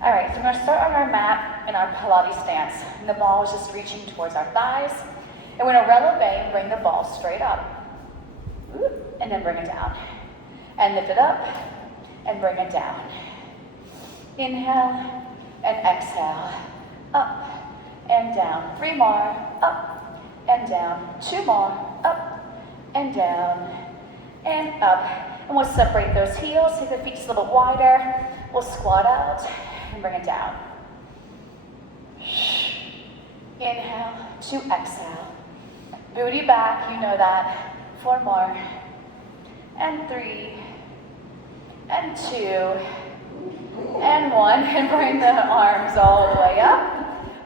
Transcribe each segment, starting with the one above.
All right, so we're gonna start on our mat in our Pilates stance. And the ball is just reaching towards our thighs. And we're gonna releve and bring the ball straight up. And then bring it down. And lift it up and bring it down. Inhale and exhale. Up and down. 3 more. Up and down. 2 more. Up and down. And up. And we'll separate those heels. Take the feet just a little bit wider. We'll squat out and bring it down. Inhale to exhale. Booty back, you know that. 4 more. And 3. And 2. And 1. And bring the arms all the way up.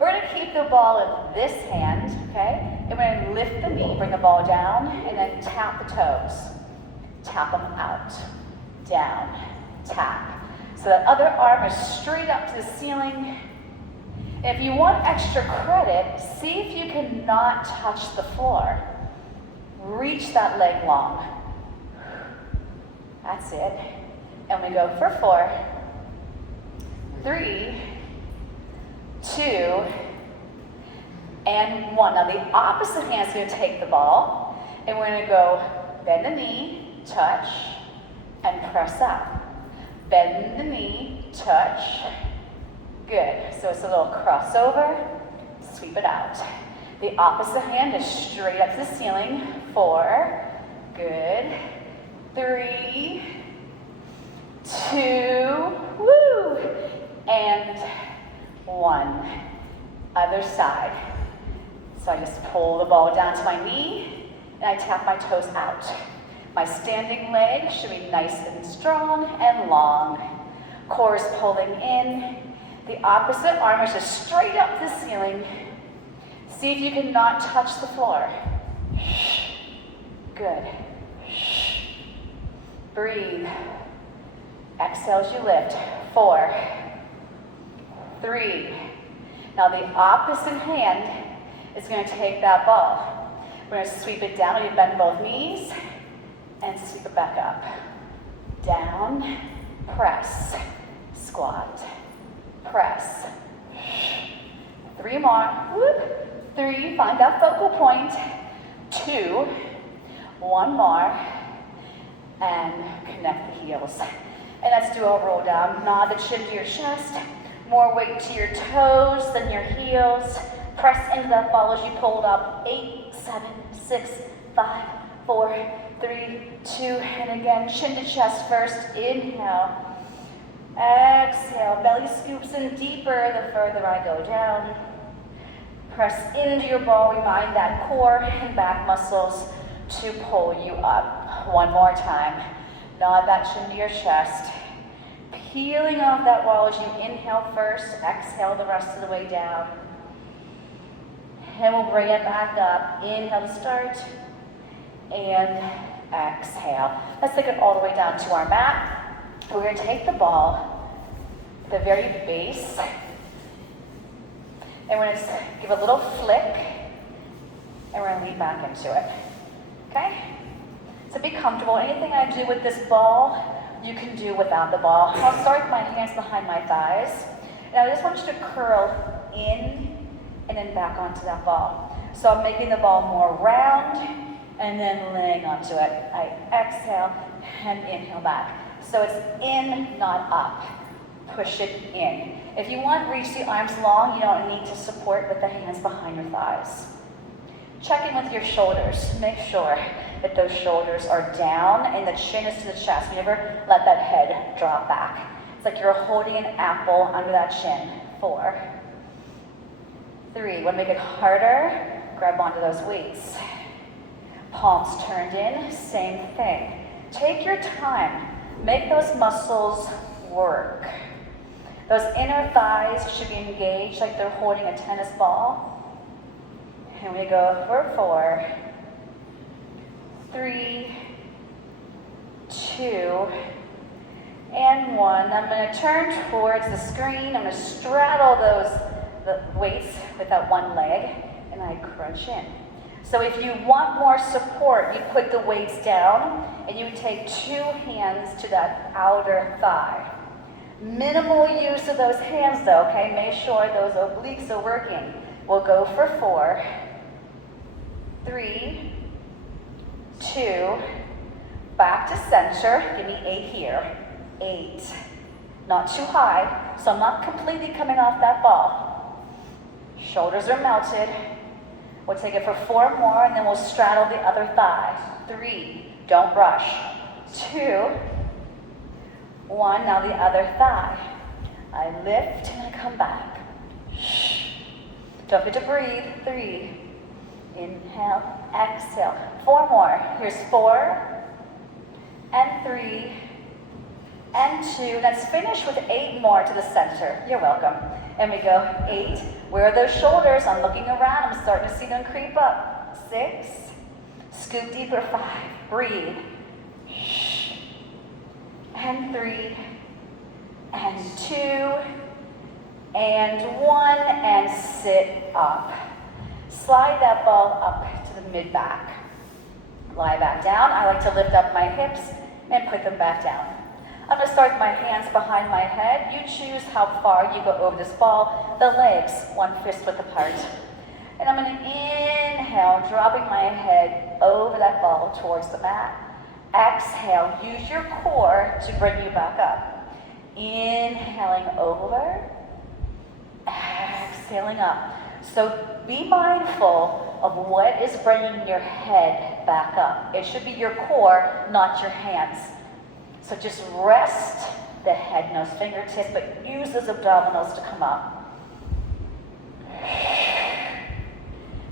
We're going to keep the ball in this hand, okay? And we're going to lift the knee, bring the ball down, and then tap the toes. Tap them out. Down. Tap. So that other arm is straight up to the ceiling. If you want extra credit, see if you can not touch the floor. Reach that leg long. That's it. And we go for 4, 3, 2, and 1. Now the opposite hand is going to take the ball, and we're going to go bend the knee, touch, and press up. Bend the knee, touch. Good. So it's a little crossover. Sweep it out. The opposite hand is straight up to the ceiling. 4. Good. 3, 2, woo, and 1. Other side. So I just pull the ball down to my knee, and I tap my toes out. My standing leg should be nice and strong and long. Core is pulling in. The opposite arm is just straight up to the ceiling. See if you can not touch the floor. Good. Breathe. Exhale as you lift. 4, 3. Now the opposite hand is going to take that ball. We're going to sweep it down. You bend both knees and sweep it back up. Down, press, squat, press. 3 more. Whoop. 3, find that focal point. 2, 1 more, and connect the heels. And let's do a roll down. Nod the chin to your chest. More weight to your toes than your heels. Press into that ball as you pull it up. 8, 7, 6, 5, 4, 3, 2, and again, chin to chest first. Inhale. Exhale. Belly scoops in deeper the further I go down. Press into your ball. Remind that core and back muscles to pull you up. 1 more time. Nod that chin to your chest. Peeling off that wall as you inhale first. Exhale the rest of the way down. And we'll bring it back up. Inhale to start. And exhale. Let's take it all the way down to our mat. We're going to take the ball, the very base, and we're going to give a little flick, and we're going to lean back into it. Okay? So be comfortable. Anything I do with this ball, you can do without the ball. I'll start with my hands behind my thighs. And I just want you to curl in and then back onto that ball. So I'm making the ball more round and then laying onto it. I exhale and inhale back. So it's in, not up. Push it in. If you want, reach the arms long. You don't need to support with the hands behind your thighs. Check in with your shoulders. Make sure that those shoulders are down and the chin is to the chest. You never let that head drop back. It's like you're holding an apple under that chin. 4, 3. Want to make it harder? Grab onto those weights. Palms turned in, same thing. Take your time. Make those muscles work. Those inner thighs should be engaged like they're holding a tennis ball. And we go for 4, 3, 2, and 1. I'm going to turn towards the screen. I'm going to straddle the weights with that one leg, and I crunch in. So if you want more support, you put the weights down, and you take 2 hands to that outer thigh. Minimal use of those hands though, okay? Make sure those obliques are working. We'll go for 4, 3, 2, back to center. Give me 8 here. 8. Not too high, so I'm not completely coming off that ball. Shoulders are melted. We'll take it for 4 more, and then we'll straddle the other thigh. 3, don't rush. 2, 1, now the other thigh. I lift and I come back. Don't forget to breathe. 3, inhale, exhale. 4 more. Here's 4, and 3, and 2. Let's finish with 8 more to the center. You're welcome. And we go 8. Where are those shoulders? I'm looking around. I'm starting to see them creep up. 6. Scoop deeper. 5. Breathe. And 3. And 2. And 1. And sit up. Slide that ball up to the mid-back. Lie back down. I like to lift up my hips and put them back down. I'm going to start with my hands behind my head. You choose how far you go over this ball. The legs, 1 fist width apart. And I'm going to inhale, dropping my head over that ball towards the mat. Exhale, use your core to bring you back up. Inhaling over, exhaling up. So be mindful of what is bringing your head back up. It should be your core, not your hands. So just rest the head, nose, fingertips, but use those abdominals to come up.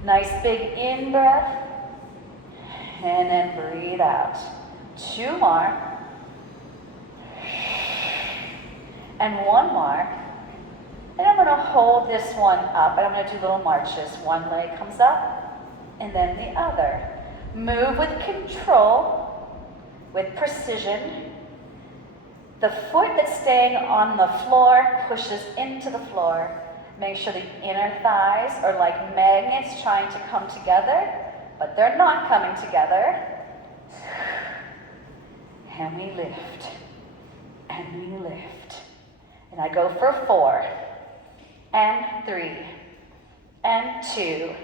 Nice big in-breath, and then breathe out. 2 more, and 1 more. And I'm going to hold this one up, and I'm going to do little marches. One leg comes up, and then the other. Move with control, with precision. The foot that's staying on the floor pushes into the floor. Make sure the inner thighs are like magnets trying to come together, but they're not coming together. And we lift, and we lift. And I go for 4, and 3, and 2,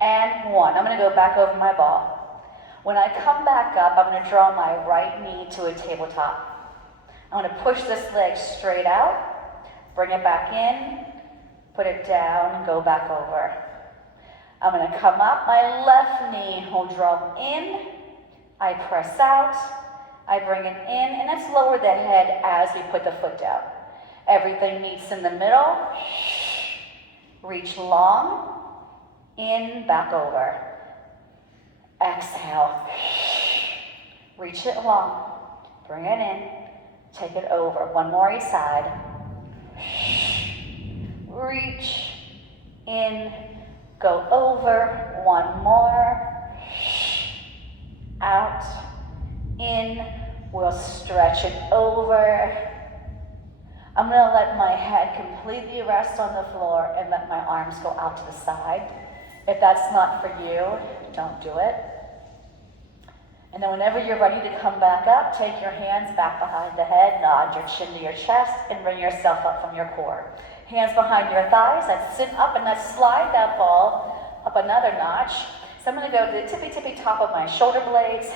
and 1. I'm going to go back over my ball. When I come back up, I'm going to draw my right knee to a tabletop. I'm going to push this leg straight out, bring it back in, put it down, and go back over. I'm going to come up, my left knee will draw in, I press out, I bring it in, and let's lower the head as we put the foot down. Everything meets in the middle, reach long, in, back over. Exhale, reach it long, bring it in. Take it over. 1 more each side. Reach in, go over. 1 more. Out, in. We'll stretch it over. I'm going to let my head completely rest on the floor and let my arms go out to the side. If that's not for you, don't do it. And then whenever you're ready to come back up, take your hands back behind the head, nod your chin to your chest, and bring yourself up from your core. Hands behind your thighs, let's sit up and let's slide that ball up another notch. So I'm going to go to the tippy top of my shoulder blades,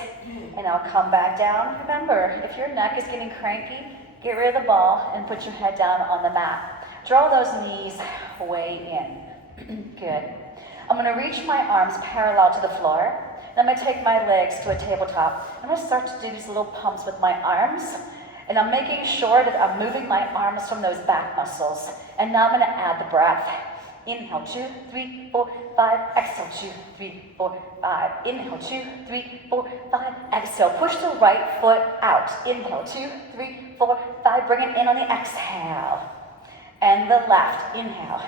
and I'll come back down. Remember, if your neck is getting cranky, get rid of the ball and put your head down on the mat. Draw those knees way in. Good. I'm going to reach my arms parallel to the floor. I'm going to take my legs to a tabletop. I'm going to start to do these little pumps with my arms. And I'm making sure that I'm moving my arms from those back muscles. And now I'm going to add the breath. Inhale, 2, 3, 4, 5. Exhale, 2, 3, 4, 5. Inhale, 2, 3, 4, 5. Exhale, push the right foot out. Inhale, 2, 3, 4, 5. Bring it in on the exhale. And the left, inhale.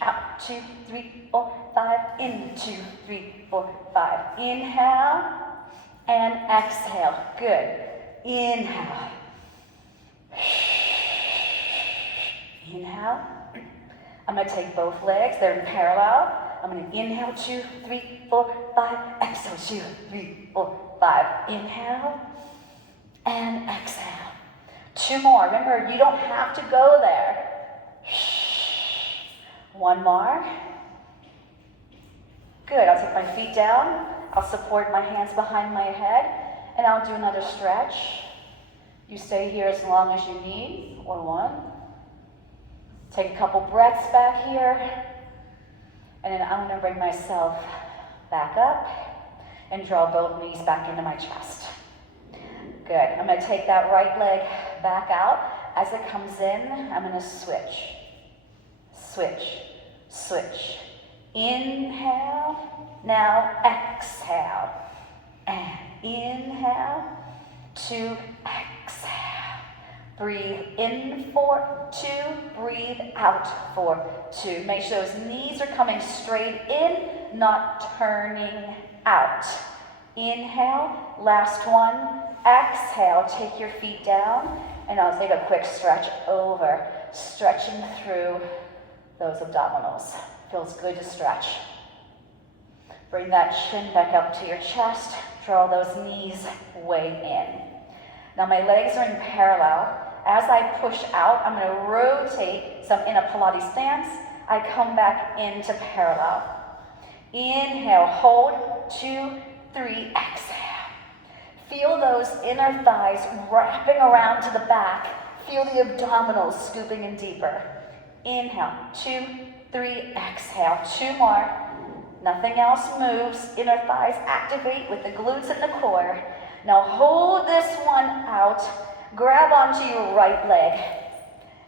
Out, 2, 3, 4, 5. In, 2, 3, 4, 5. Inhale and exhale. Good. Inhale. Inhale. I'm going to take both legs. They're in parallel. I'm going to inhale, 2, 3, 4, 5. Exhale, 2, 3, 4, 5. Inhale. and exhale. 2 more. Remember, you don't have to go there. 1 more. Good. I'll take my feet down. I'll support my hands behind my head, and I'll do another stretch. You stay here as long as you need, or 1. Take a couple breaths back here, and then I'm going to bring myself back up and draw both knees back into my chest. Good. I'm going to take that right leg back out. As it comes in, I'm going to switch. Switch. Switch. Inhale. Now exhale. And inhale. 2. Exhale. Breathe in for 2. Breathe out for 2. Make sure those knees are coming straight in, not turning out. Inhale. Last one. Exhale. Take your feet down, and I'll take a quick stretch over, stretching through those abdominals. Feels good to stretch. Bring that chin back up to your chest. Draw those knees way in. Now my legs are in parallel. As I push out, I'm going to rotate. So I'm in a Pilates stance. I come back into parallel. Inhale, hold, 2, 3, exhale. Feel those inner thighs wrapping around to the back. Feel the abdominals scooping in deeper. Inhale, 2, 3, exhale. 2 more. Nothing else moves. Inner thighs activate with the glutes and the core. Now hold this one out. Grab onto your right leg.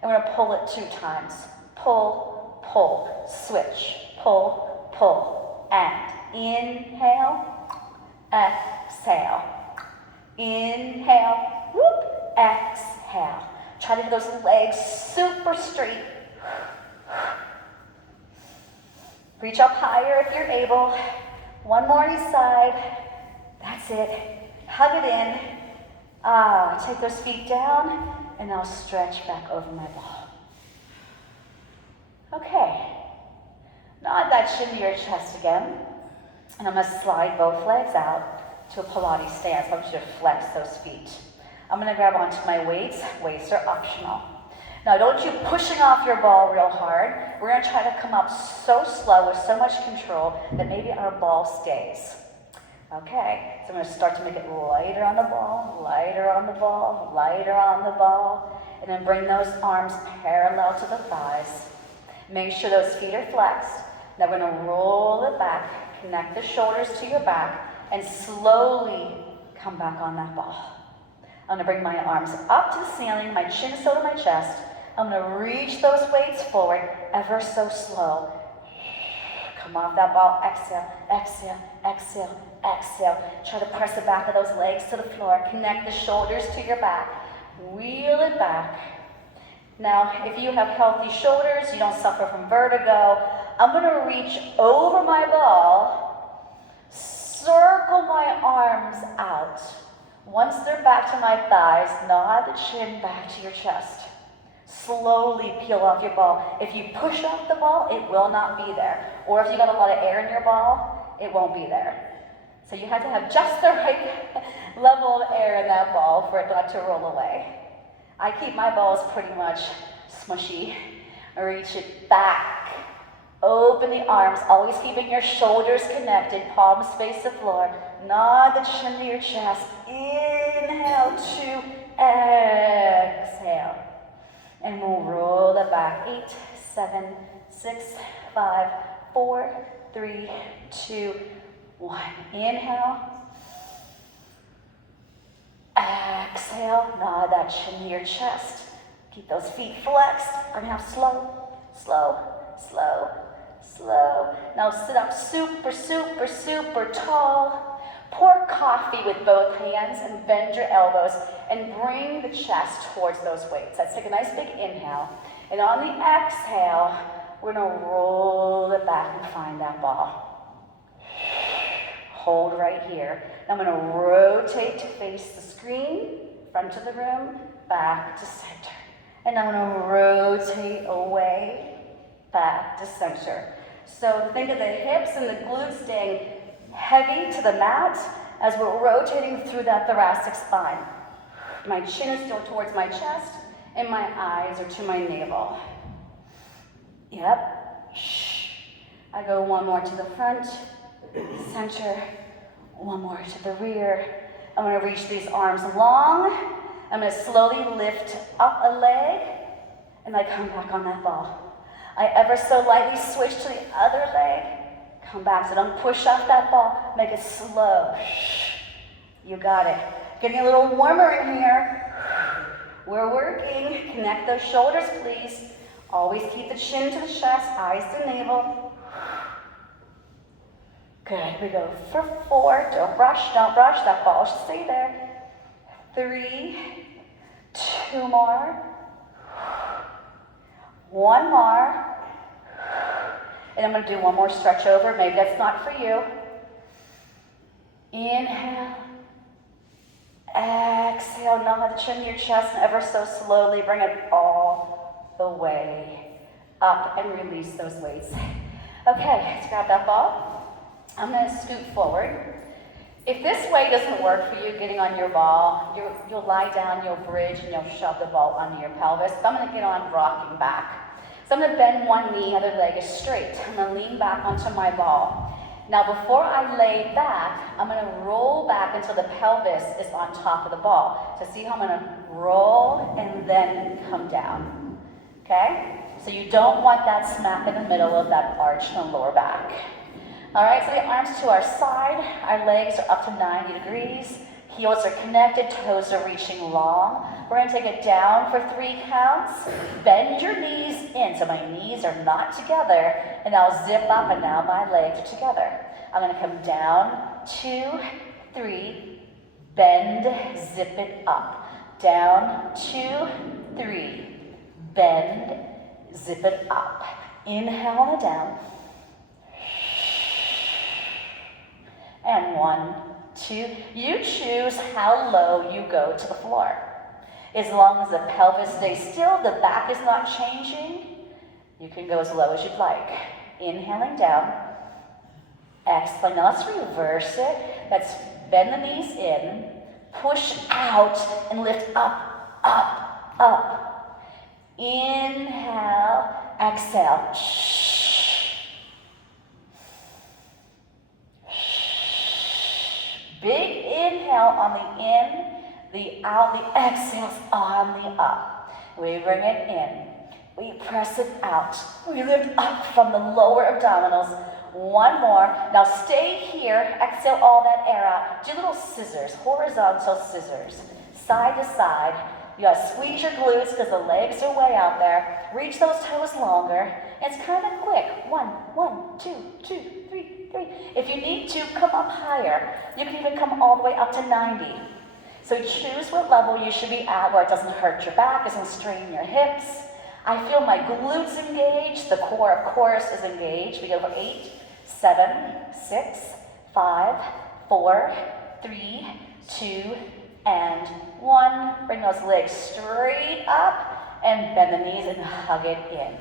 I'm going to pull it 2 times. Pull, pull, switch. Pull, pull. And inhale, exhale. Inhale, whoop, exhale. Try to get those legs super straight. Reach up higher if you're able. 1 more each side. That's it. Hug it in. Take those feet down, and I'll stretch back over my ball. Okay. Now add that chin to your chest again. And I'm going to slide both legs out to a Pilates stance. I want you to flex those feet. I'm going to grab onto my weights. Weights are optional. Now, don't you pushing off your ball real hard. We're going to try to come up so slow with so much control that maybe our ball stays. Okay, so I'm going to start to make it lighter on the ball, lighter on the ball, lighter on the ball, and then bring those arms parallel to the thighs. Make sure those feet are flexed. Now we're going to roll it back, connect the shoulders to your back, and slowly come back on that ball. I'm going to bring my arms up to the ceiling, my chin is still to my chest. I'm going to reach those weights forward ever so slow. Come off that ball, exhale, exhale, exhale, exhale. Try to press the back of those legs to the floor. Connect the shoulders to your back. Wheel it back. Now, if you have healthy shoulders, you don't suffer from vertigo, I'm going to reach over my ball, circle my arms out. Once they're back to my thighs, nod the chin back to your chest. Slowly peel off your ball. If you push off the ball, it will not be there. Or if you got a lot of air in your ball, it won't be there. So you have to have just the right level of air in that ball for it not to roll away. I keep my balls pretty much smushy. Reach it back. Open the arms, always keeping your shoulders connected, palms face the floor. Nod the chin to your chest. Inhale, 2, exhale. And we'll roll it back. 8, 7, 6, 5, 4, 3, 2, 1. Inhale. Exhale. Nod that chin to your chest. Keep those feet flexed. We're going to have slow, slow, slow, slow. Now sit up super, super, super tall. Pour coffee with both hands and bend your elbows and bring the chest towards those weights. Let's take a nice big inhale. And on the exhale, we're going to roll it back and find that ball. Hold right here. Now I'm going to rotate to face the screen, front of the room, back to center. And I'm going to rotate away, back to center. So think of the hips and the glutes staying heavy to the mat as we're rotating through that thoracic spine. My chin is still towards my chest, and my eyes are to my navel. Yep. I go one more to the front, center, one more to the rear. I'm going to reach these arms long. I'm going to slowly lift up a leg, and I come back on that ball. I ever so lightly switch to the other leg, come back. So don't push off that ball. Make it slow. You got it. Getting a little warmer in here. We're working. Connect those shoulders, please. Always keep the chin to the chest, eyes to navel. Good. We go for 4. Don't rush. Don't rush. That ball should stay there. 3. 2 more. 1 more. And I'm going to do one more stretch over. Maybe that's not for you. Inhale. Exhale. Now the chin to your chest, and ever so slowly bring it all the way up and release those weights. Okay, let's grab that ball. I'm going to scoot forward. If this way doesn't work for you, getting on your ball, you'll lie down, you'll bridge, and you'll shove the ball under your pelvis. So I'm going to get on rocking back. So I'm going to bend one knee, other leg is straight. I'm going to lean back onto my ball. Now before I lay back, I'm going to roll back until the pelvis is on top of the ball. So see how I'm going to roll and then come down. Okay? So you don't want that smack in the middle of that arch in the lower back. All right, so the arms to our side, our legs are up to 90 degrees, heels are connected, toes are reaching long. We're gonna take it down for 3 counts. Bend your knees in, so my knees are not together, and I'll zip up, and now my legs are together. I'm gonna come down, 2, 3, bend, zip it up. Down, 2, 3, bend, zip it up. Inhale on the down. And 1, 2. You choose how low you go to the floor. As long as the pelvis stays still, the back is not changing, you can go as low as you'd like. Inhaling down. Exhale. Now let's reverse it. Let's bend the knees in, push out, and lift up, up, up. Inhale, exhale. Big inhale on the in, the out, the exhales on the up. We bring it in. We press it out. We lift up from the lower abdominals. 1 more. Now stay here. Exhale all that air out. Do little scissors, horizontal scissors, side to side. You gotta squeeze your glutes because the legs are way out there. Reach those toes longer. It's kind of quick. 1, 1, 2, 2, 3, 3. If you need to, come up higher. You can even come all the way up to 90. So choose what level you should be at where it doesn't hurt your back, doesn't strain your hips. I feel my glutes engaged. The core, of course, is engaged. We go for 8, 7, 6, 5, 4, 3, 2, and 1. Bring those legs straight up and bend the knees and hug it in.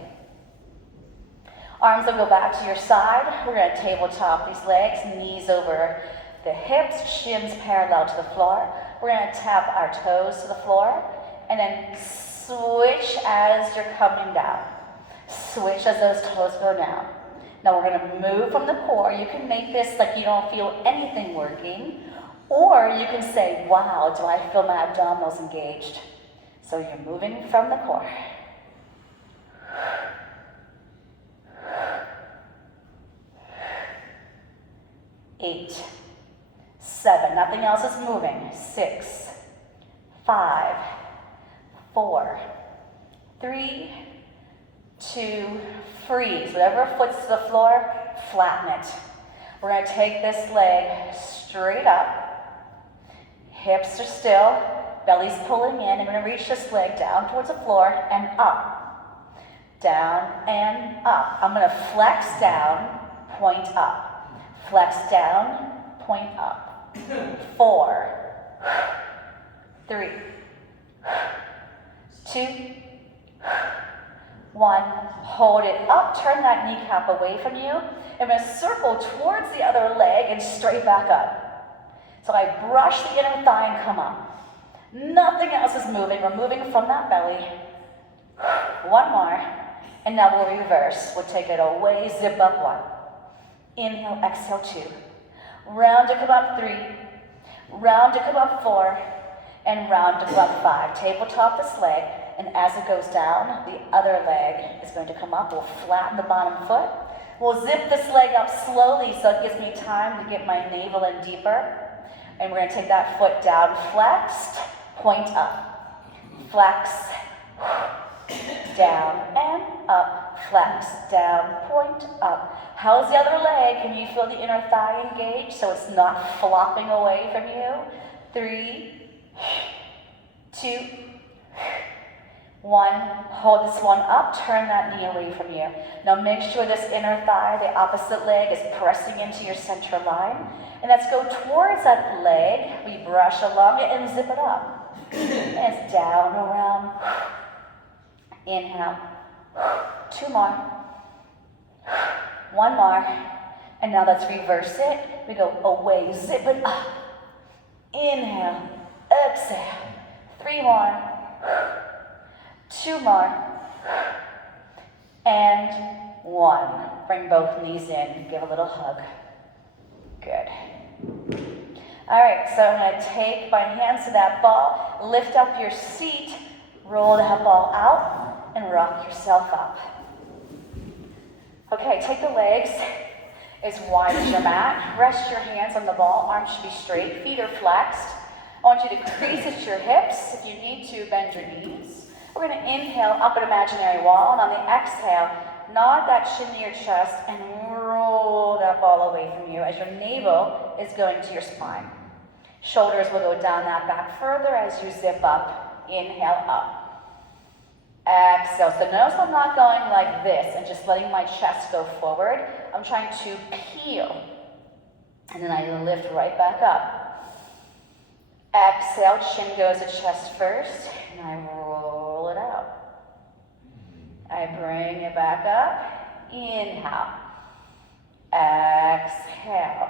Arms will go back to your side. We're going to tabletop these legs, knees over the hips, shins parallel to the floor. We're going to tap our toes to the floor and then switch as you're coming down. Switch as those toes go down. Now we're going to move from the core. You can make this like you don't feel anything working, or you can say, wow, do I feel my abdominals engaged? So you're moving from the core. 8, 7, nothing else is moving. 6, 5, 4, 3, 2, freeze. Whatever foot's to the floor, flatten it. We're going to take this leg straight up. Hips are still, belly's pulling in. I'm going to reach this leg down towards the floor and up. Down and up. I'm going to flex down, point up. Flex down, point up. 4, 3, 2, 1. Hold it up, turn that kneecap away from you. I'm going to circle towards the other leg and straight back up. So I brush the inner thigh and come up. Nothing else is moving. We're moving from that belly. One more. And now we'll reverse. We'll take it away, zip up 1. Inhale, exhale 2. Round to come up 3. Round to come up 4. And round to come up 5. Tabletop this leg. And as it goes down, the other leg is going to come up. We'll flatten the bottom foot. We'll zip this leg up slowly so it gives me time to get my navel in deeper. And we're going to take that foot down, flexed, point up. Flex, down and up. Flex, down, point up. How's the other leg? Can you feel the inner thigh engaged so it's not flopping away from you? 3, 2, 1. Hold this one up, turn that knee away from you. Now make sure this inner thigh, the opposite leg, is pressing into your center line. And let's go towards that leg. We brush along it and zip it up. And it's down, around. Inhale. 2 more. 1 more. And now let's reverse it. We go away, zip it up. Inhale, exhale. 3 more. 2 more, and 1. Bring both knees in, give a little hug. Good. All right, so I'm going to take my hands to that ball, lift up your seat, roll that ball out, and rock yourself up. Okay, take the legs as wide as your mat. Rest your hands on the ball, arms should be straight, feet are flexed. I want you to crease at your hips. If you need to, bend your knees. We're going to inhale up an imaginary wall, and on the exhale, nod that chin to your chest and roll that ball away from you as your navel is going to your spine. Shoulders will go down that back further as you zip up. Inhale up. Exhale. So notice I'm not going like this and just letting my chest go forward. I'm trying to peel. And then I lift right back up. Exhale, chin goes to chest first, and I roll it out. I bring it back up. Inhale. Exhale.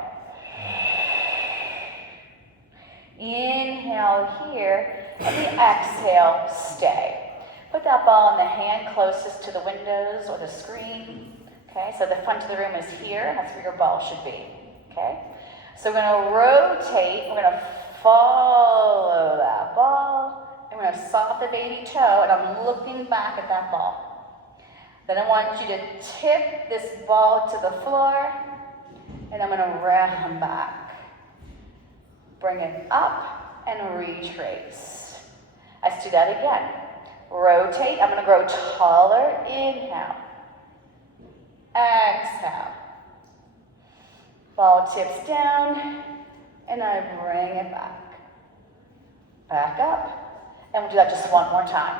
Inhale here, and the exhale, stay. Put that ball in the hand closest to the windows or the screen. Okay, so the front of the room is here, and that's where your ball should be. Okay, so we're going to rotate. We're going to follow that ball. I'm going to soft the baby toe, and I'm looking back at that ball. Then I want you to tip this ball to the floor, and I'm going to round back. Bring it up and retrace. Let's do that again. Rotate. I'm going to grow taller. Inhale. Exhale. Ball tips down. And I bring it back. Back up. And we'll do that just one more time.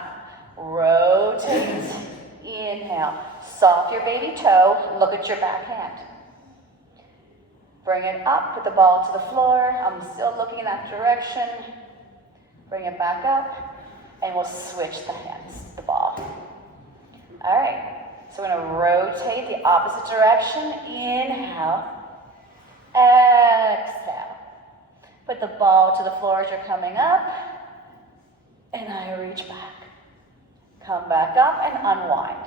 Rotate. Inhale. Soft your baby toe. Look at your back hand. Bring it up. Put the ball to the floor. I'm still looking in that direction. Bring it back up. And we'll switch the hands, the ball. All right. So we're going to rotate the opposite direction. Inhale. Exhale. Put the ball to the floor as you're coming up, and I reach back. Come back up and unwind.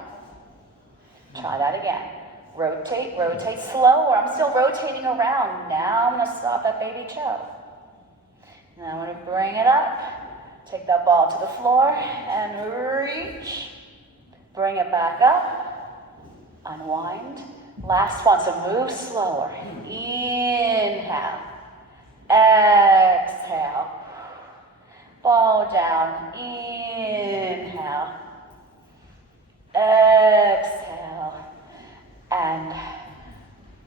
Try that again. Rotate, rotate slower. I'm still rotating around. Now I'm going to stop that baby toe. Now I'm going to bring it up. Take that ball to the floor and reach. Bring it back up. Unwind. Last one, so move slower. Inhale. Exhale. Ball down. Inhale. Exhale. And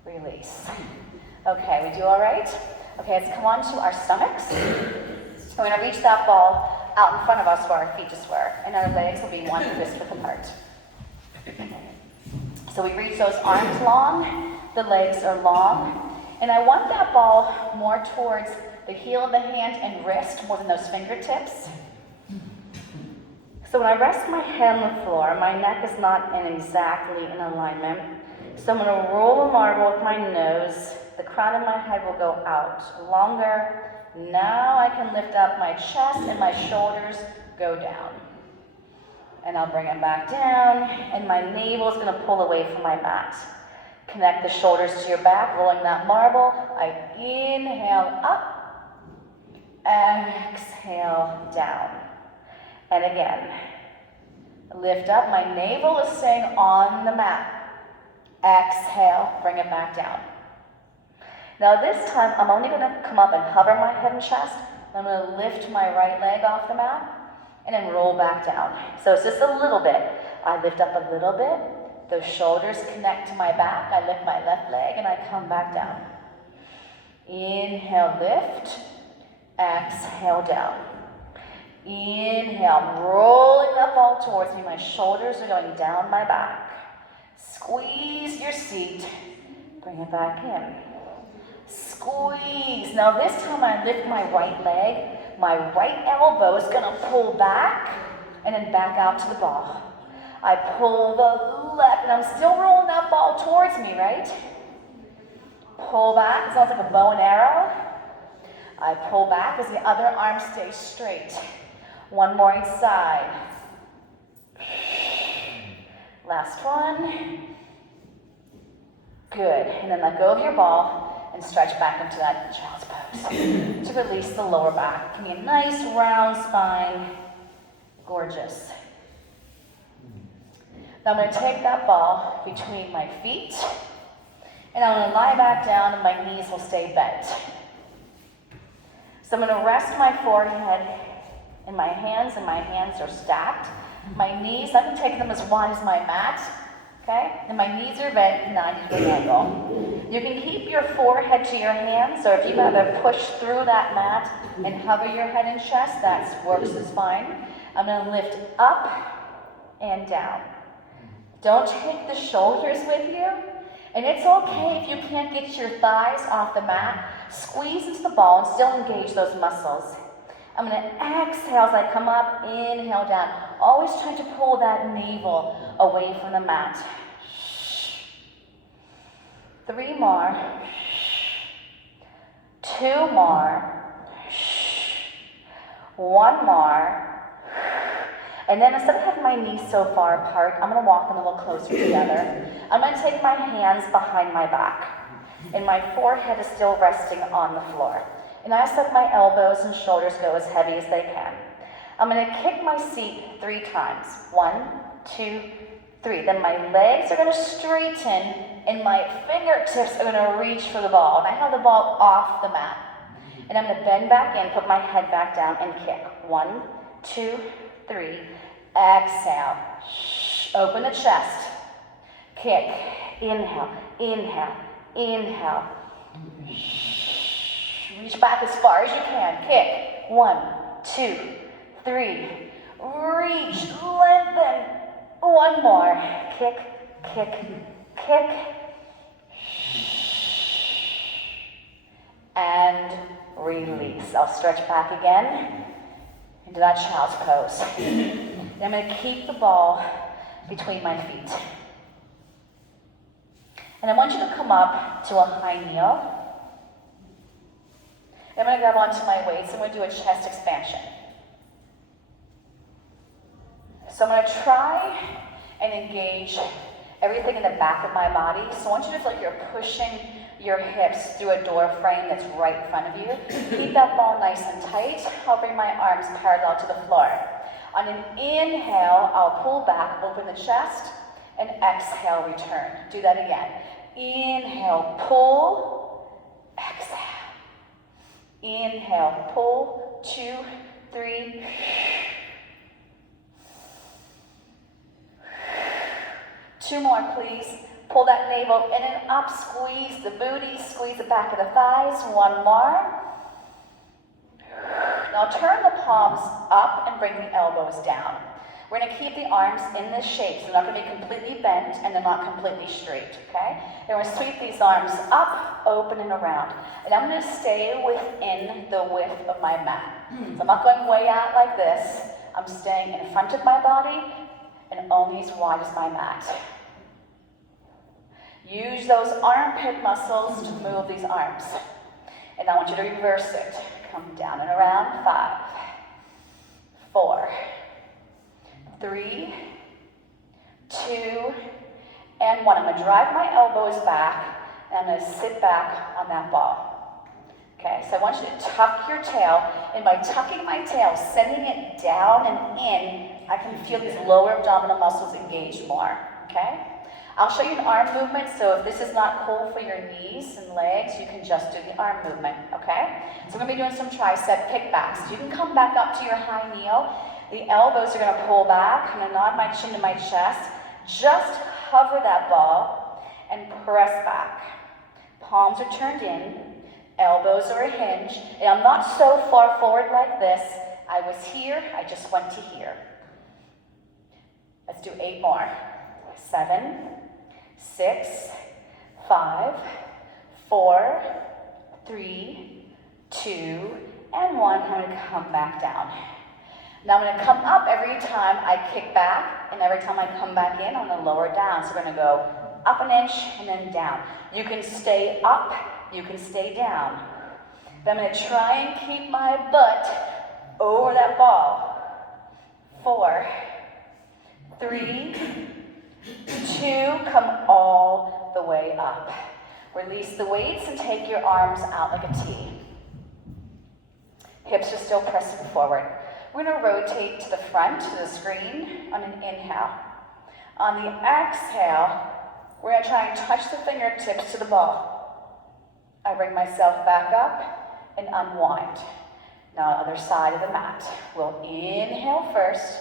release. Okay, we do all right? Okay, let's come on to our stomachs. We're going to reach that ball out in front of us where our feet just were. And our legs will be 1 fist width apart. So we reach those arms long. The legs are long. And I want that ball more towards the heel of the hand and wrist more than those fingertips. So when I rest my head on the floor, my neck is not exactly in alignment. So I'm going to roll a marble with my nose. The crown of my head will go out longer Now I can lift up my chest and my shoulders go down. And I'll bring it back down, and my navel is going to pull away from my mat. Connect the shoulders to your back, rolling that marble. I inhale up, exhale down. And again, lift up, my navel is staying on the mat. Exhale, bring it back down. Now this time, I'm only going to come up and hover my head and chest. I'm going to lift my right leg off the mat and then roll back down. So it's just a little bit. I lift up a little bit. Those shoulders connect to my back. I lift my left leg and I come back down. Inhale, lift. Exhale, down. Inhale, I'm rolling up all towards me. My shoulders are going down my back. Squeeze your seat. Bring it back in. Squeeze. Now this time I lift my right leg. My right elbow is going to pull back and then back out to the ball. I pull the left, and I'm still rolling that ball towards me, right? Pull back. It sounds like a bow and arrow. I pull back as the other arm stays straight. One more each side. Last one. Good. And then let go of your ball and stretch back into that child's pose to release the lower back. Give me a nice round spine. Gorgeous. Now I'm going to take that ball between my feet, and I'm going to lie back down and my knees will stay bent. So I'm going to rest my forehead in my hands, and my hands are stacked. My knees, I'm going to take them as wide as my mat, okay? And my knees are bent 90-degree angle. You can keep your forehead to your hands, or if you'd rather push through that mat and hover your head and chest, that works as fine. I'm going to lift up and down. Don't take the shoulders with you. And it's okay if you can't get your thighs off the mat. Squeeze into the ball and still engage those muscles. I'm going to exhale as I come up, inhale down. Always trying to pull that navel away from the mat. 3 more. 2 more. 1 more. And then instead of having my knees so far apart, I'm going to walk them a little closer together. I'm going to take my hands behind my back. And my forehead is still resting on the floor. And I just let my elbows and shoulders go as heavy as they can. I'm going to kick my seat 3 times. 1, 2, 3. Then my legs are going to straighten and my fingertips are going to reach for the ball. And I have the ball off the mat. And I'm going to bend back in, put my head back down and kick. 1, 2, 3. Exhale. Open the chest. Kick. Inhale. Inhale. Inhale. Reach back as far as you can. Kick. 1, 2, 3. Reach. Lengthen. 1 more. Kick. Kick. Kick. And release. I'll stretch back again into that child's pose. And I'm going to keep the ball between my feet. And I want you to come up to a high kneel. I'm going to grab onto my weights. I'm going to do a chest expansion. So I'm going to try and engage everything in the back of my body. So I want you to feel like you're pushing your hips through a door frame that's right in front of you. Keep that ball nice and tight. I'll bring my arms parallel to the floor. On an inhale, I'll pull back, open the chest, and exhale, return. Do that again. Inhale, pull, exhale. Inhale, pull, 2, 3. Two more, please. Pull that navel in and up, squeeze the booty, squeeze the back of the thighs. 1 more. Now turn the palms up and bring the elbows down. We're going to keep the arms in this shape, so they're not going to be completely bent and they're not completely straight, okay? Then we're going to sweep these arms up, open, and around. And I'm going to stay within the width of my mat. So I'm not going way out like this. I'm staying in front of my body and only as wide as my mat. Use those armpit muscles to move these arms. And I want you to reverse it. Come down and around. 5, 4, 3, 2, and 1. I'm going to drive my elbows back, and I'm going to sit back on that ball. Okay, so I want you to tuck your tail, and by tucking my tail, sending it down and in, I can feel these lower abdominal muscles engage more, okay? I'll show you an arm movement, so if this is not cool for your knees and legs, you can just do the arm movement, okay? So we're gonna be doing some tricep kickbacks. You can come back up to your high kneel. The elbows are gonna pull back. I'm gonna nod my chin to my chest. Just hover that ball and press back. Palms are turned in. Elbows are a hinge, and I'm not so far forward like this. I was here, I just went to here. Let's do 8 more. 7, 6, 5, 4, 3, 2, and 1. I'm going to come back down. Now I'm going to come up every time I kick back, and every time I come back in, I'm going to lower down. So we're going to go up an inch and then down. You can stay up. You can stay down. But I'm going to try and keep my butt over that ball. 4, 3, 2, come all the way up. Release the weights and take your arms out like a T. Hips are still pressing forward. We're going to rotate to the front, to the screen on an inhale. On the exhale, we're going to try and touch the fingertips to the ball. I bring myself back up and unwind. Now, other side of the mat. We'll inhale first.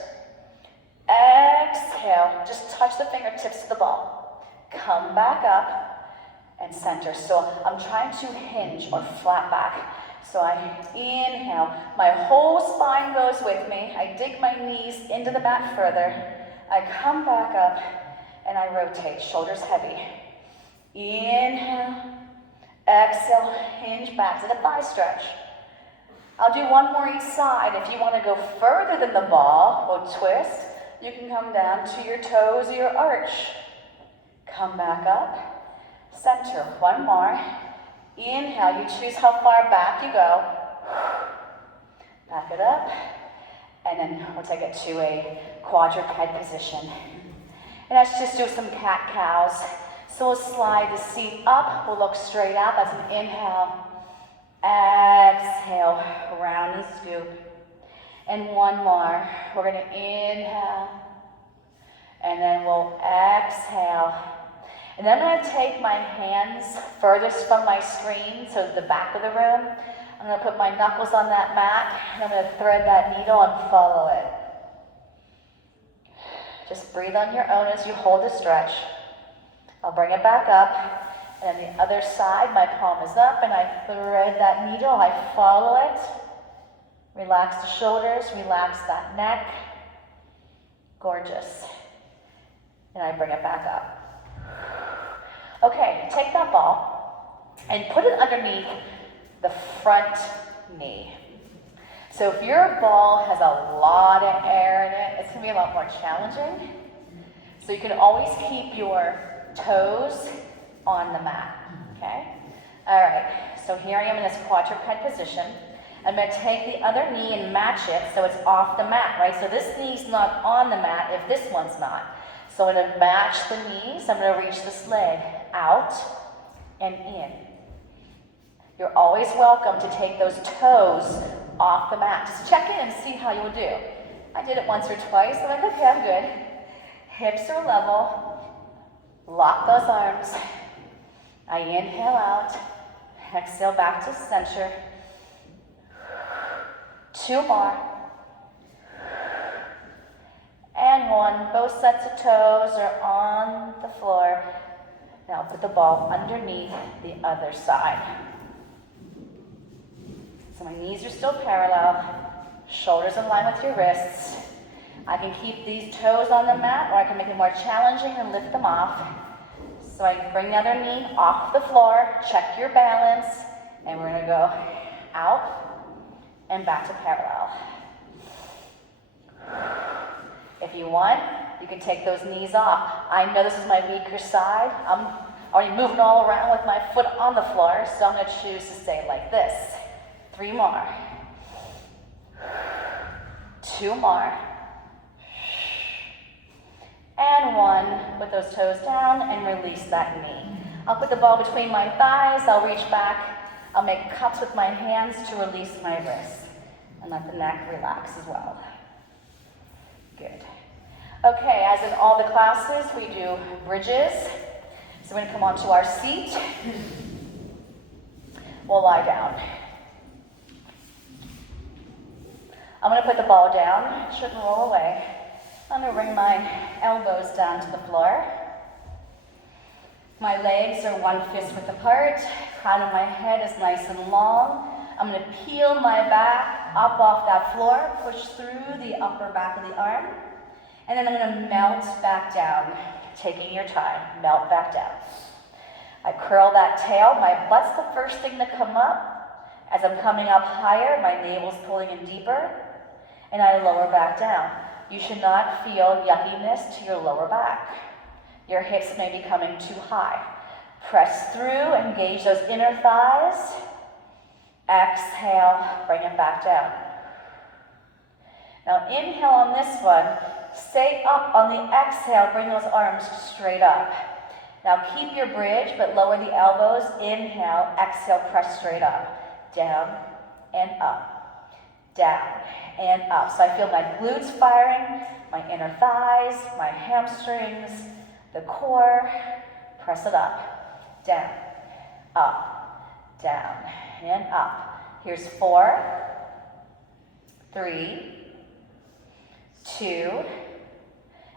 Exhale. Just touch the fingertips to the ball. Come back up and center. So I'm trying to hinge or flat back. So I inhale. My whole spine goes with me. I dig my knees into the mat further. I come back up and I rotate. Shoulders heavy. Inhale. Exhale, hinge back to the thigh stretch. I'll do 1 more each side. If you want to go further than the ball or twist, you can come down to your toes or your arch. Come back up, center. 1 more. Inhale, you choose how far back you go. Back it up, and then we'll take it to a quadruped position. And let's just do some cat-cows. So we'll slide the seat up, we'll look straight out, that's an inhale. Exhale, round and scoop. And 1 more, we're gonna inhale. And then we'll exhale. And then I'm gonna take my hands furthest from my screen, so the back of the room. I'm gonna put my knuckles on that mat, and I'm gonna thread that needle and follow it. Just breathe on your own as you hold the stretch. I'll bring it back up, and on the other side, my palm is up, and I thread that needle, I follow it. Relax the shoulders, relax that neck. Gorgeous. And I bring it back up. Okay, take that ball and put it underneath the front knee. So if your ball has a lot of air in it, it's going to be a lot more challenging. So you can always keep your toes on the mat, okay? All right, so here I am in this quadruped position. I'm going to take the other knee and match it so it's off the mat, right? So this knee's not on the mat if this one's not. So I'm going to match the knees. I'm going to reach this leg out and in. You're always welcome to take those toes off the mat. Just check in and see how you'll do. I did it once or twice. I'm like, okay, I'm good. Hips are level. Lock those arms. I inhale out. Exhale back to center. 2 more. And 1. Both sets of toes are on the floor. Now put the ball underneath the other side. So my knees are still parallel. Shoulders in line with your wrists. I can keep these toes on the mat, or I can make it more challenging and lift them off. So I bring the other knee off the floor, check your balance, and we're gonna go out and back to parallel. If you want, you can take those knees off. I know this is my weaker side. I'm already moving all around with my foot on the floor, so I'm gonna choose to stay like this. 3 more. 2 more. And 1, with those toes down and release that knee. I'll put the ball between my thighs, I'll reach back, I'll make cups with my hands to release my wrists. And let the neck relax as well. Good. Okay, as in all the classes, we do bridges. So we're gonna come onto our seat. We'll lie down. I'm gonna put the ball down, it shouldn't roll away. I'm gonna bring my elbows down to the floor. My legs are 1 fist width apart. Crown of my head is nice and long. I'm gonna peel my back up off that floor, push through the upper back of the arm, and then I'm gonna melt back down, taking your time, melt back down. I curl that tail, my butt's the first thing to come up. As I'm coming up higher, my navel's pulling in deeper, and I lower back down. You should not feel yuckiness to your lower back. Your hips may be coming too high. Press through, engage those inner thighs. Exhale, bring it back down. Now inhale on this one, stay up on the exhale, bring those arms straight up. Now keep your bridge, but lower the elbows. Inhale, exhale, press straight up. Down and up. Down and up. So I feel my glutes firing, my inner thighs, my hamstrings, the core. Press it up. Down, up, down, and up. Here's 4, 3, 2,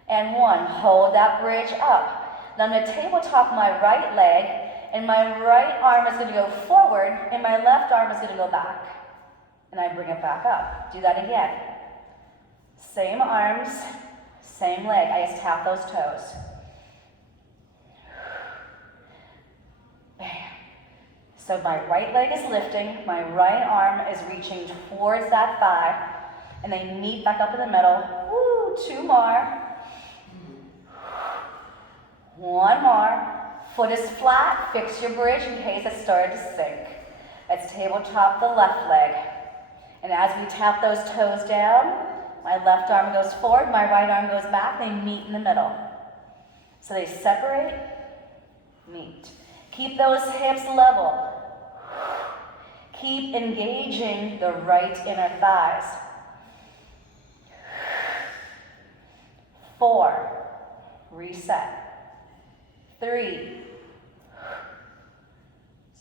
and 1. Hold that bridge up. Now I'm going to tabletop my right leg, and my right arm is going to go forward, and my left arm is going to go back. And I bring it back up. Do that again. Same arms, same leg. I just tap those toes. Bam. So my right leg is lifting, my right arm is reaching towards that thigh, and they meet back up in the middle. Woo, 2 more. 1 more. Foot is flat, fix your bridge in case it started to sink. Let's tabletop the left leg. And as we tap those toes down, my left arm goes forward, my right arm goes back, they meet in the middle. So they separate, meet. Keep those hips level. Keep engaging the right inner thighs. 4, reset. 3,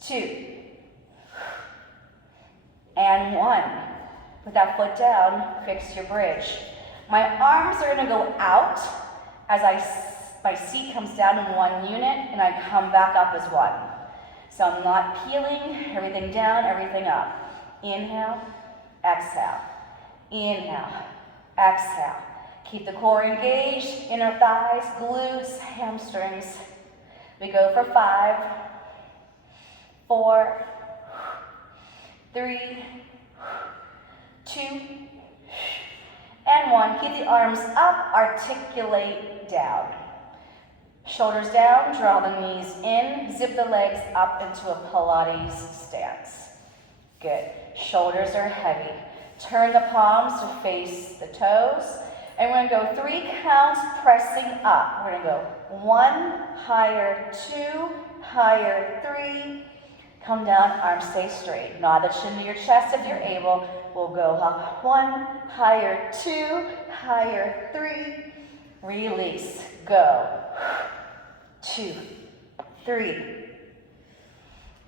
2, and 1. Put that foot down, fix your bridge. My arms are gonna go out as my seat comes down in 1 unit and I come back up as 1. So I'm not peeling, everything down, everything up. Inhale, exhale. Inhale, exhale. Keep the core engaged, inner thighs, glutes, hamstrings. We go for 5, 4, 3, 2, and 1. Keep the arms up, articulate down. Shoulders down, draw the knees in, zip the legs up into a Pilates stance. Good. Shoulders are heavy. Turn the palms to face the toes. And we're going to go 3 counts pressing up. We're going to go 1, higher, 2, higher, 3. Come down, arms stay straight. Nod the chin to your chest if you're able. We'll go up 1, higher, 2, higher, 3. Release. Go. 2, 3.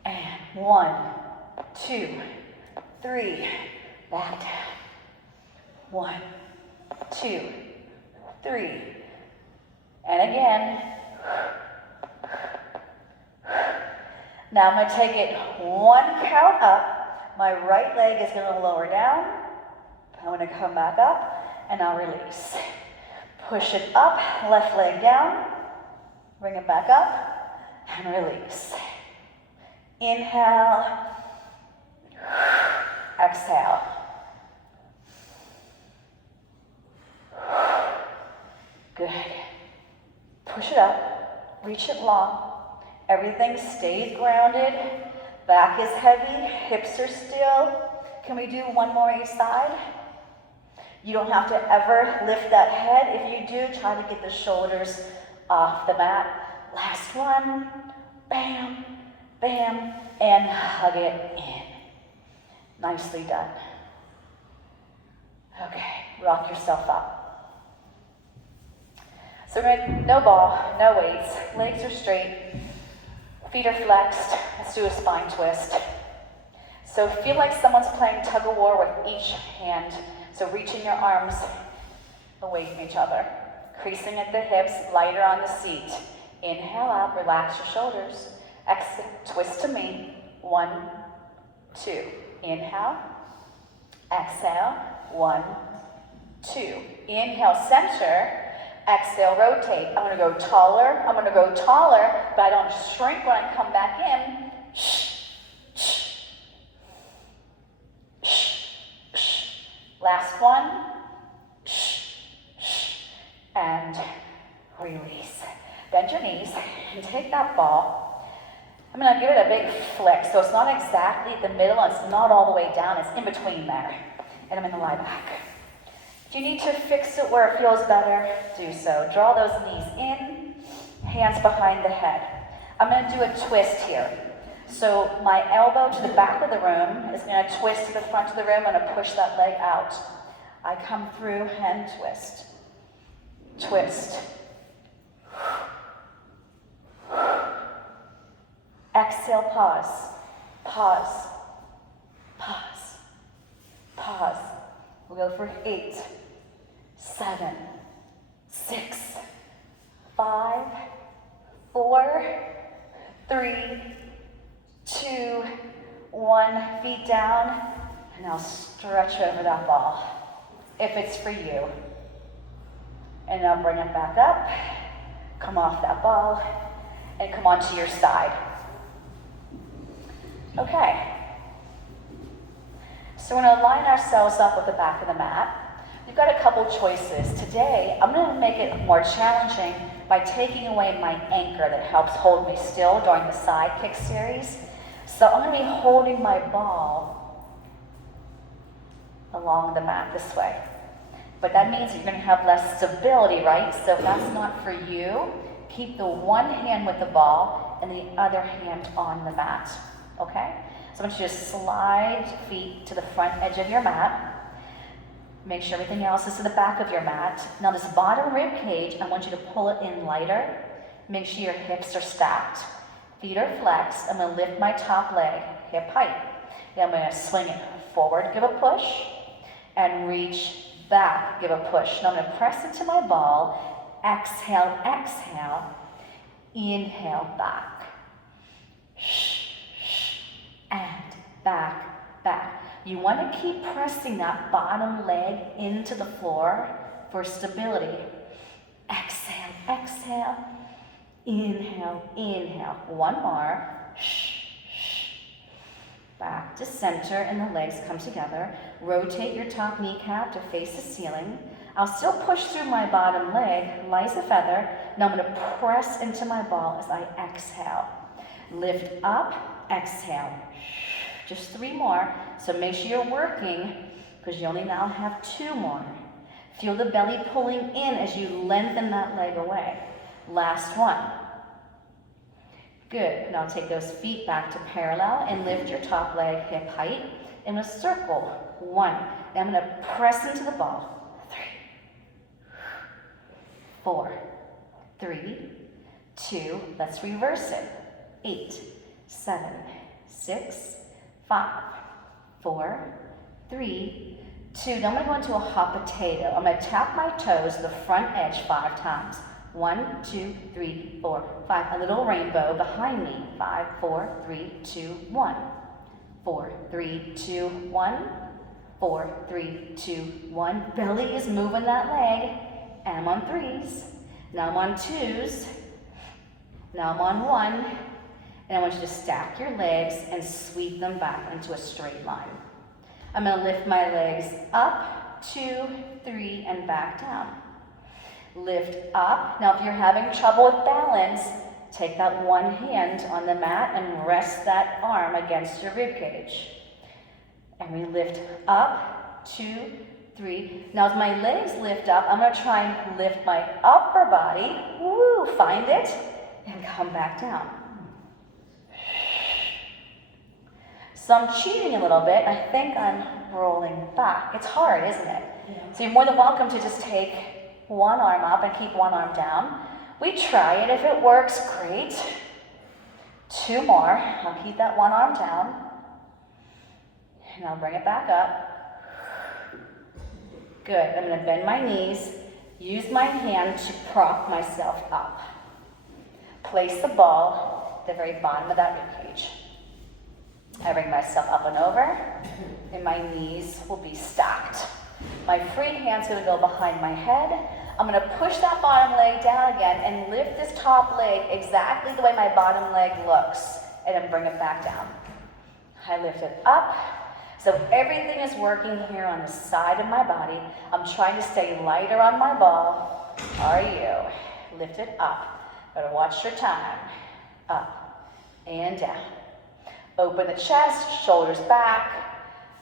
And 1, 2, 3. Back down. 1, 2, 3. And again. Now I'm going to take it 1 count up. My right leg is going to lower down. I'm going to come back up and I'll release. Push it up, left leg down. Bring it back up and release. Inhale. Exhale. Good. Push it up. Reach it long. Everything stays grounded. Back is heavy, hips are still. Can we do one more each side? You don't have to ever lift that head. If you do, try to get the shoulders off the mat. Last one. Bam, bam, and hug it in. Nicely done. Okay, rock yourself up. So we're going to, no ball, no weights. Legs are straight. Feet are flexed. Let's do a spine twist. So feel like someone's playing tug of war with each hand. So reaching your arms away from each other. Creasing at the hips, lighter on the seat. Inhale out, relax your shoulders. Exhale, twist to me. 1, 2. Inhale. Exhale. 1, 2. Inhale, center. Exhale, rotate. I'm going to go taller. I'm going to go taller, but I don't shrink when I come back in. Last one. And release. Bend your knees and take that ball. I'm going to give it a big flick. So it's not exactly the middle, and it's not all the way down. It's in between there. And I'm going to lie back. If you need to fix it where it feels better, do so. Draw those knees in, hands behind the head. I'm going to do a twist here. So my elbow to the back of the room is going to twist to the front of the room. I'm going to push that leg out. I come through and twist. Twist. Exhale, pause. Pause. Pause. Pause. We'll go for 8, 7, 6, 5, 4, 3, 2, 1. Feet down. And now stretch over that ball, if it's for you. And now bring it back up. Come off that ball. And come onto your side. Okay. So we're going to line ourselves up with the back of the mat. We've got a couple choices. Today, I'm going to make it more challenging by taking away my anchor that helps hold me still during the side kick series. So I'm going to be holding my ball along the mat this way. But that means you're going to have less stability, right? So if that's not for you, keep the one hand with the ball and the other hand on the mat. Okay? So I want you to slide feet to the front edge of your mat. Make sure everything else is to the back of your mat. Now this bottom rib cage, I want you to pull it in lighter. Make sure your hips are stacked. Feet are flexed. I'm going to lift my top leg, hip height. Then I'm going to swing it forward, give a push, and reach back, give a push. Now I'm going to press into my ball. Exhale, exhale. Inhale, back. And back, back. You want to keep pressing that bottom leg into the floor for stability. Exhale, exhale. Inhale, inhale. One more. Back to center and the legs come together. Rotate your top kneecap to face the ceiling. I'll still push through my bottom leg, light as a feather. Now I'm going to press into my ball as I exhale. Lift up, exhale. Just 3 more. So make sure you're working because you only now have 2 more. Feel the belly pulling in as you lengthen that leg away. Last one. Good. Now take those feet back to parallel and lift your top leg hip height in a circle. 1. Then I'm going to press into the ball. 3, 4, 3, 2. Let's reverse it. 8, 7, 6, 5, 4, 3, 2. Then I'm going to go into a hot potato. I'm going to tap my toes to the front edge 5 times. 1, 2, 3, 4, 5. A little rainbow behind me. 5, 4, 3, 2, 1. 4, 3, 2, 1. 4, 3, 2, 1. Belly is moving that leg. And I'm on 3s. Now I'm on 2s. Now I'm on 1. And I want you to stack your legs and sweep them back into a straight line. I'm going to lift my legs up, 2, 3, and back down. Lift up. Now if you're having trouble with balance, take that one hand on the mat and rest that arm against your rib cage. And we lift up, 2, 3. Now as my legs lift up, I'm gonna try and lift my upper body. Woo, find it, and come back down. So I'm cheating a little bit. I think I'm rolling back. It's hard, isn't it? Yeah. So you're more than welcome to just take one arm up and keep one arm down. We try it. If it works, great. 2 more. I'll keep that one arm down. And I'll bring it back up. Good. I'm going to bend my knees. Use my hand to prop myself up. Place the ball at the very bottom of that ribcage. I bring myself up and over, and my knees will be stacked. My free hand's going to go behind my head. I'm going to push that bottom leg down again and lift this top leg exactly the way my bottom leg looks, and then bring it back down. I lift it up. So everything is working here on the side of my body. I'm trying to stay lighter on my ball. Are you? Lift it up. Better watch your time. Up and down. Open the chest, shoulders back.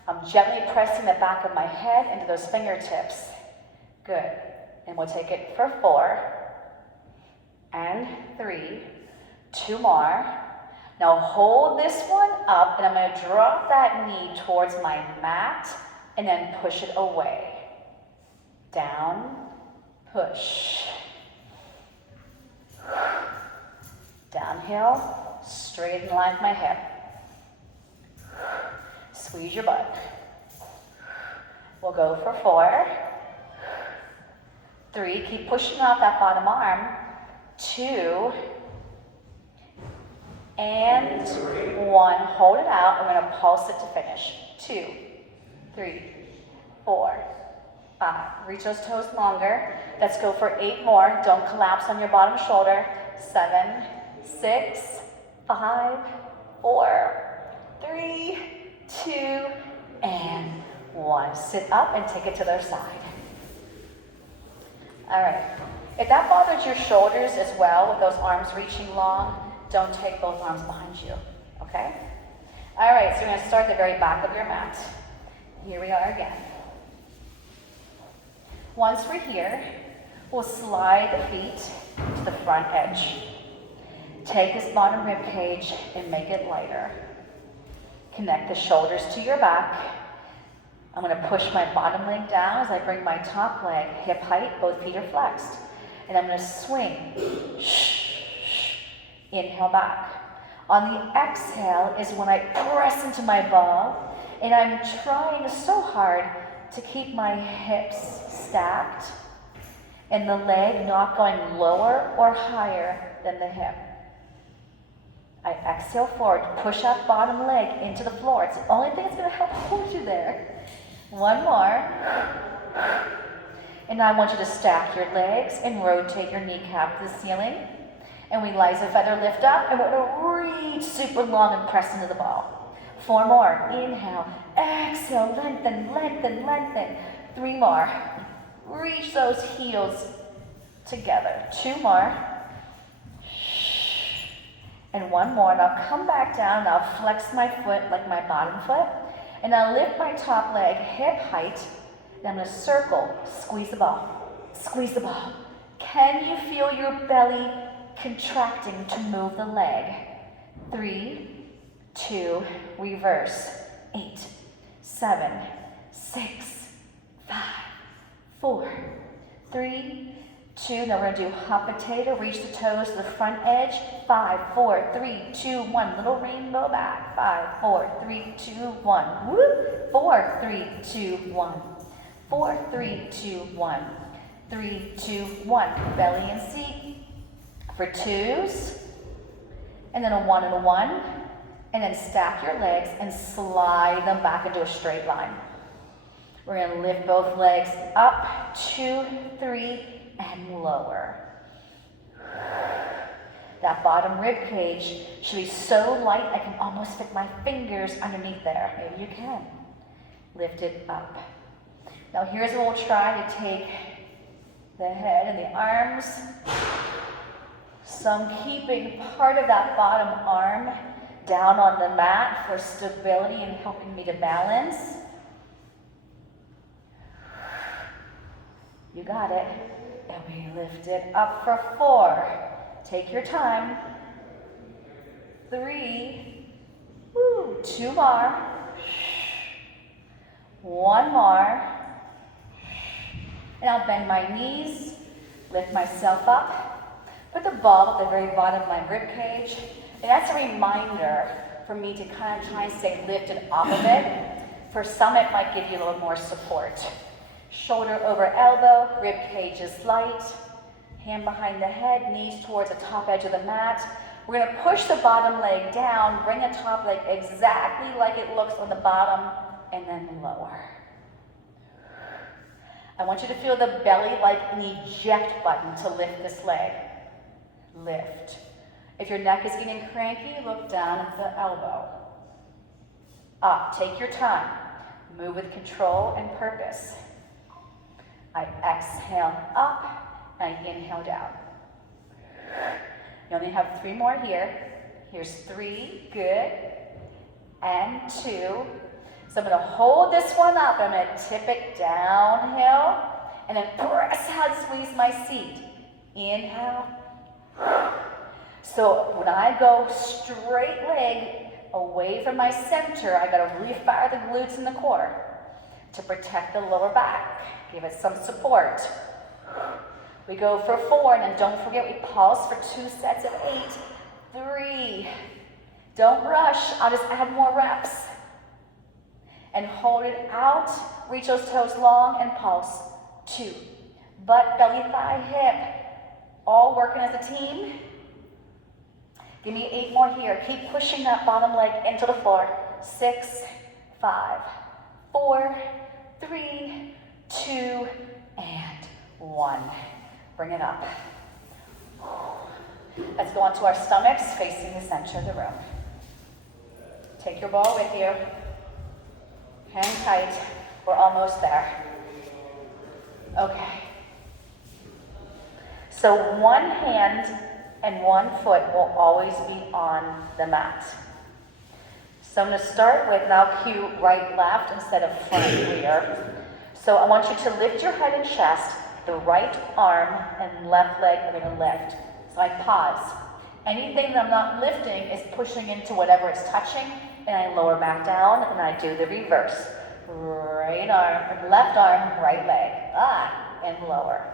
I'm gently pressing the back of my head into those fingertips. Good. And we'll take it for 4 and 3. 2 more. Now hold this one up, and I'm going to drop that knee towards my mat and then push it away. Down, push. Downhill, straight in line with my hip. Squeeze your butt. We'll go for 4. 3, keep pushing off that bottom arm. 2, and 1. Hold it out. I'm going to pulse it to finish. 2, 3, 4, 5. Reach those toes longer. Let's go for 8 more. Don't collapse on your bottom shoulder. 7, 6, 5, 4, 3, 2, and 1. Sit up and take it to the other side. All right. If that bothers your shoulders as well, with those arms reaching long, don't take both arms behind you, okay? All right, so we're going to start at the very back of your mat. Here we are again. Once we're here, we'll slide the feet to the front edge. Take this bottom rib cage and make it lighter. Connect the shoulders to your back. I'm going to push my bottom leg down as I bring my top leg hip height, both feet are flexed. And I'm going to swing. Inhale back. On the exhale is when I press into my ball, and I'm trying so hard to keep my hips stacked and the leg not going lower or higher than the hip. I exhale forward, push that bottom leg into the floor. It's the only thing that's going to help hold you there. 1 more. And now I want you to stack your legs and rotate your kneecap to the ceiling. And we lie as a feather, lift up, and we're going to reach super long and press into the ball. 4 more. Inhale. Exhale. Lengthen, lengthen, lengthen. 3 more. Reach those heels together. 2 more. And 1 more. And I'll come back down, and I'll flex my foot like my bottom foot. And I'll lift my top leg hip height. And I'm going to circle. Squeeze the ball. Squeeze the ball. Can you feel your belly contracting to move the leg? 3, 2, reverse. 8, 7, 6, 5, 4, 3, 2. Now we're going to do hot potato. Reach the toes to the front edge. 5, 4, 3, 2, 1. Little rainbow back. 5, 4, 3, 2, 1. Woo! 4, 3, 2, 1. 4, 3, 2, 1. 3, 2, 1. Belly and seat. For 2s, and then a 1 and a 1, and then stack your legs and slide them back into a straight line. We're going to lift both legs up, 2, 3, and lower. That bottom rib cage should be so light I can almost fit my fingers underneath there. Maybe you can. Lift it up. Now here's where we'll try to take the head and the arms, So I'm keeping part of that bottom arm down on the mat for stability and helping me to balance. You got it. And we lift it up for 4. Take your time. 3. Woo. 2 more. 1 more. And I'll bend my knees, lift myself up, put the ball at the very bottom of my rib cage. And that's a reminder for me to kind of try and stay lifted off of it. For some, it might give you a little more support. Shoulder over elbow, rib cage is light, hand behind the head, knees towards the top edge of the mat. We're going to push the bottom leg down, bring the top leg exactly like it looks on the bottom, and then lower. I want you to feel the belly like an eject button to lift this leg. Lift. If your neck is getting cranky, look down at the elbow. Up. Take your time. Move with control and purpose. I exhale up, and I inhale down. You only have 3 more here. Here's 3, good, and 2. So I'm gonna hold this one up, I'm gonna tip it downhill, and then press out, squeeze my seat. Inhale. So when I go straight leg away from my center, I gotta refire the glutes and the core to protect the lower back. Give it some support. We go for 4, and then don't forget we pulse for 2 sets of 8. 3. Don't rush, I'll just add more reps. And hold it out, reach those toes long and pulse. 2. Butt, belly, thigh, hip. All working as a team. Give me 8 more here. Keep pushing that bottom leg into the floor. 6, 5, 4, 3, 2, and 1. Bring it up. Let's go onto our stomachs facing the center of the room. Take your ball with you. Hang tight. We're almost there. Okay. So one hand and one foot will always be on the mat. So I'm going to start with, and I'll cue right, left instead of front, rear. So I want you to lift your head and chest. The right arm and left leg are going to lift. So I pause. Anything that I'm not lifting is pushing into whatever it's touching, and I lower back down, and I do the reverse. Right arm, left arm, right leg. And lower.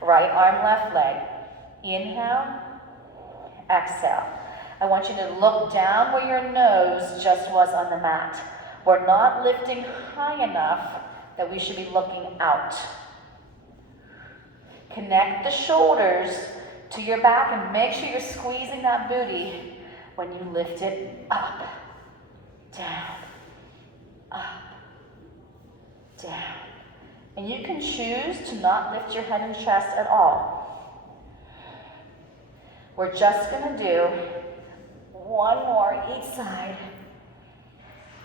Right arm, left leg. Inhale, exhale. I want you to look down where your nose just was on the mat. We're not lifting high enough that we should be looking out. Connect the shoulders to your back and make sure you're squeezing that booty when you lift it up, down, up, down. And you can choose to not lift your head and chest at all. We're just going to do 1 more each side.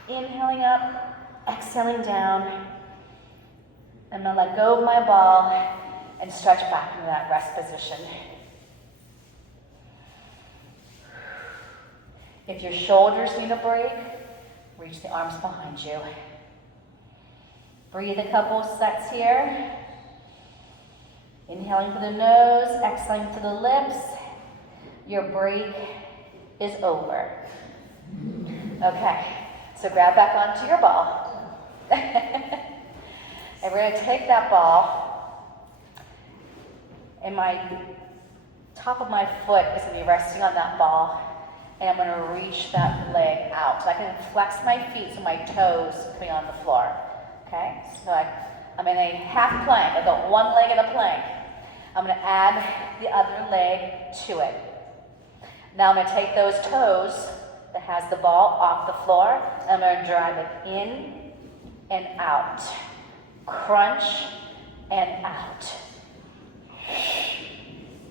Inhaling up, exhaling down. I'm going to let go of my ball and stretch back into that rest position. If your shoulders need a break, reach the arms behind you. Breathe a couple sets here. Inhaling through the nose, exhaling through the lips. Your break is over. Okay, so grab back onto your ball. And we're going to take that ball, and my top of my foot is going to be resting on that ball, and I'm going to reach that leg out. So I can flex my feet so my toes coming on the floor. Okay, so I'm in a half plank. I've got one leg in a plank. I'm going to add the other leg to it. Now I'm going to take those toes that has the ball off the floor, and I'm going to drive it in and out. Crunch and out.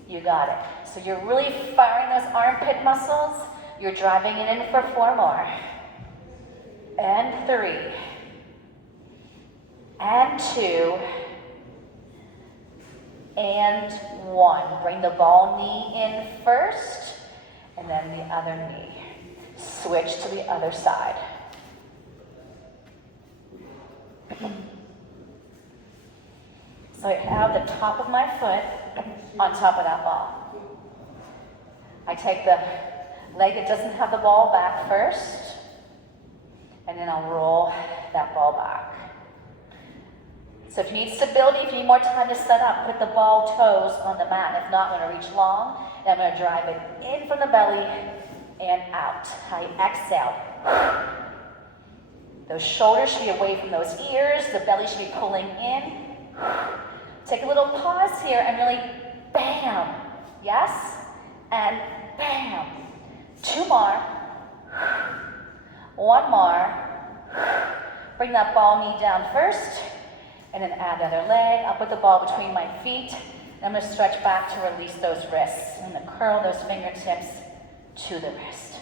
You got it. So you're really firing those armpit muscles. You're driving it in for 4 more. And 3. And 2. And 1. Bring the ball knee in first, and then the other knee. Switch to the other side. So I have the top of my foot on top of that ball. I take the leg that doesn't have the ball back first, and then I'll roll that ball back. So if you need stability, if you need more time to set up, put the ball toes on the mat. If not, I'm going to reach long, and I'm going to drive it in from the belly and out. I exhale. Those shoulders should be away from those ears. The belly should be pulling in. Take a little pause here and really bam. Yes? And bam. 2 more. 1 more. Bring that ball knee down first. And then add the other leg. I'll put the ball between my feet. And I'm going to stretch back to release those wrists. I'm going to curl those fingertips to the wrist.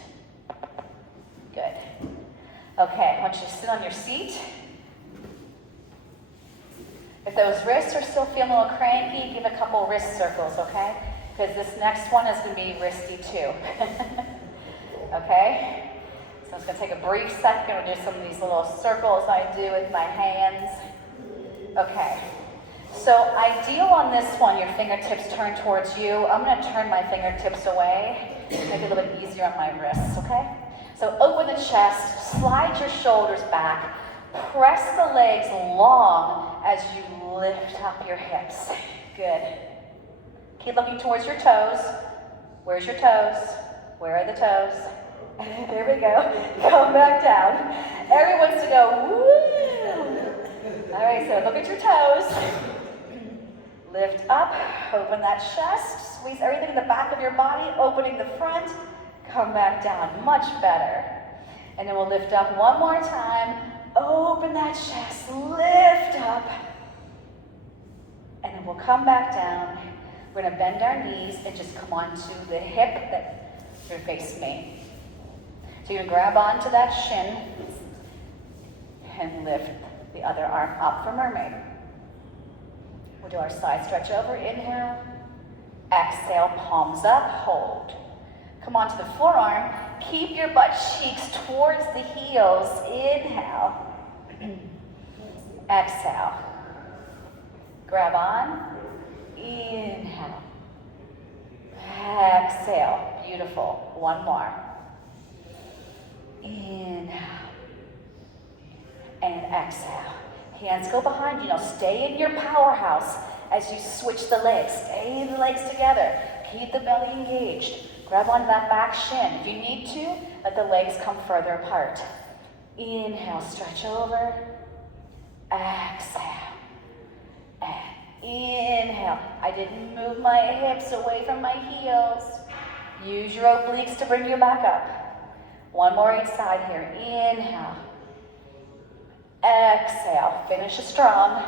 Good. Okay, I want you to sit on your seat. If those wrists are still feeling a little cranky, give a couple wrist circles, okay? Because this next one is going to be wristy too. Okay? So I'm just going to take a brief second and do some of these little circles I do with my hands. Okay. So ideal on this one, your fingertips turn towards you. I'm going to turn my fingertips away, make it a little bit easier on my wrists, okay? So open the chest, slide your shoulders back, press the legs long as you lift up your hips. Good. Keep looking towards your toes. Where's your toes? Where are the toes? There we go. Come back down. Everyone wants to go, woo! All right, so look at your toes. Lift up, open that chest, squeeze everything in the back of your body, opening the front, come back down, much better. And then we'll lift up one more time, open that chest, lift up. And then we'll come back down. We're gonna bend our knees and just come onto the hip that you're facing me. So you're gonna grab onto that shin and lift the other arm up for mermaid. We'll do our side stretch over, inhale, exhale, palms up, hold. Come onto the forearm, keep your butt cheeks towards the heels, inhale, exhale, grab on, inhale, exhale, beautiful, 1 more, inhale, and exhale. Hands go behind you. Now stay in your powerhouse as you switch the legs. Stay the legs together. Keep the belly engaged. Grab onto that back shin. If you need to, let the legs come further apart. Inhale, stretch over. Exhale. And inhale. I didn't move my hips away from my heels. Use your obliques to bring you back up. 1 more each side here. Inhale. Exhale, finish it strong.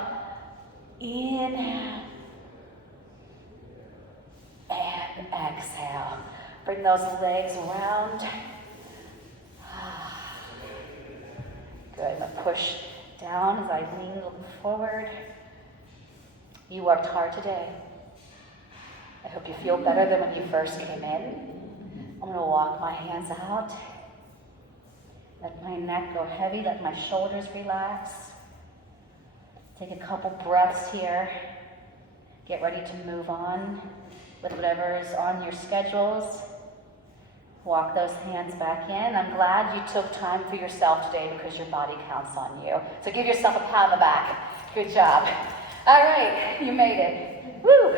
Inhale. And exhale. Bring those legs around. Good, I'm gonna push down as I lean a little forward. You worked hard today. I hope you feel better than when you first came in. I'm gonna walk my hands out. Let my neck go heavy, let my shoulders relax. Take a couple breaths here. Get ready to move on with whatever is on your schedules. Walk those hands back in. I'm glad you took time for yourself today because your body counts on you. So give yourself a pat on the back. Good job. All right, you made it. Woo!